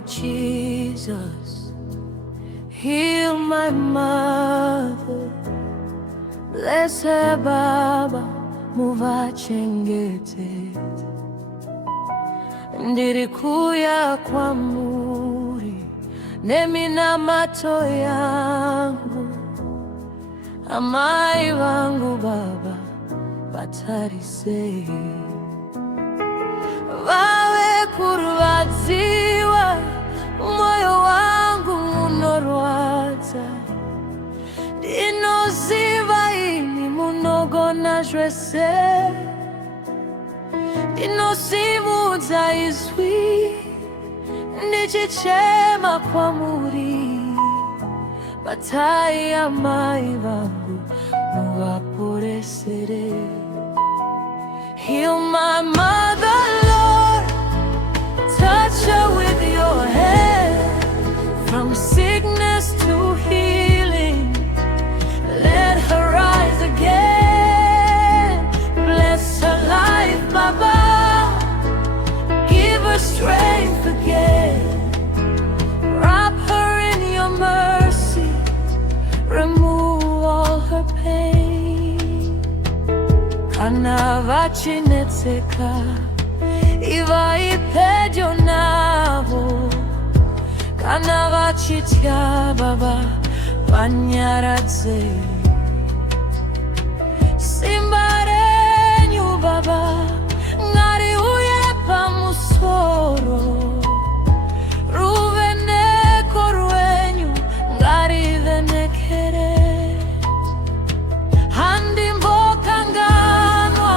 Lord Jesus, heal my mother. Bless her, Baba, muvachengete. Ndirikuya kwa muri, nemi na macho yangu. Amai wangu Baba, batarise. Vawe kurwadziwa, moyo wangu unorwadza. Ndinoziva ini munogona zvese. Ndinosimudza izwi, ndichichema kwamuri. Batai amai vangu, muvaporesere. Heal my mother, Lord. Touch her with your hand. From sickness to healing, let her rise again. Bless her life, Baba. Give her strength again. Wrap her in your mercy. Remove all her pain. Kana vachinetseka, iva ipedyo navo. Kana vachitya, Baba, vanyaradze. Simba renyu, Baba, ngari uye pamusoro. Ruveneko rwenyu, ngari venekere. Handi mbokanganwa,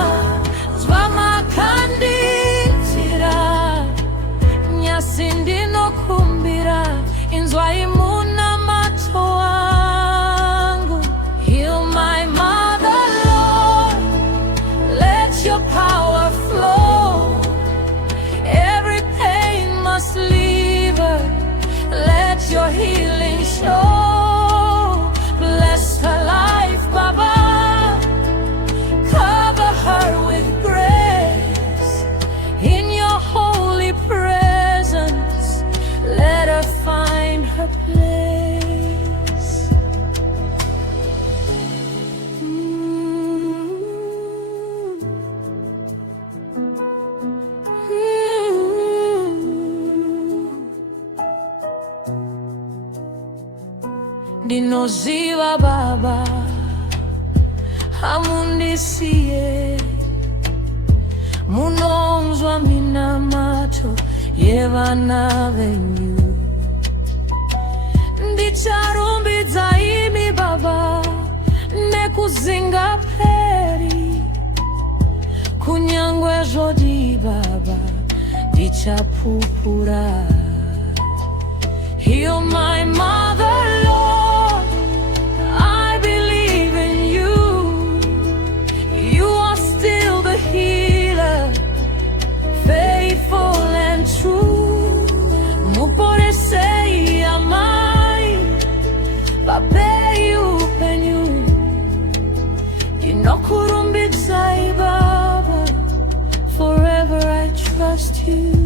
zvamakanditira. Nyasi ndinokumbira, inzwa imuna macho wangu. Heal my mother, Lord. Let your power flow. Every pain must leave her. Let your healing show. Bless her life, Baba. Cover her with grace. In your holy presence, let her find her place. Ndinoziva Baba, hamundisiye. Munonzwa mina macho yevana venyu. Ndicharumbidza imi Baba, nekuzinga peri. Kunyangwe zodi Baba, ndichapupura. Heal my mother, Lord. I believe in you. You are still the healer, faithful and true. Muporesei amai, papeyu penyu. Dinokurumbitsai Baba, forever I trust you.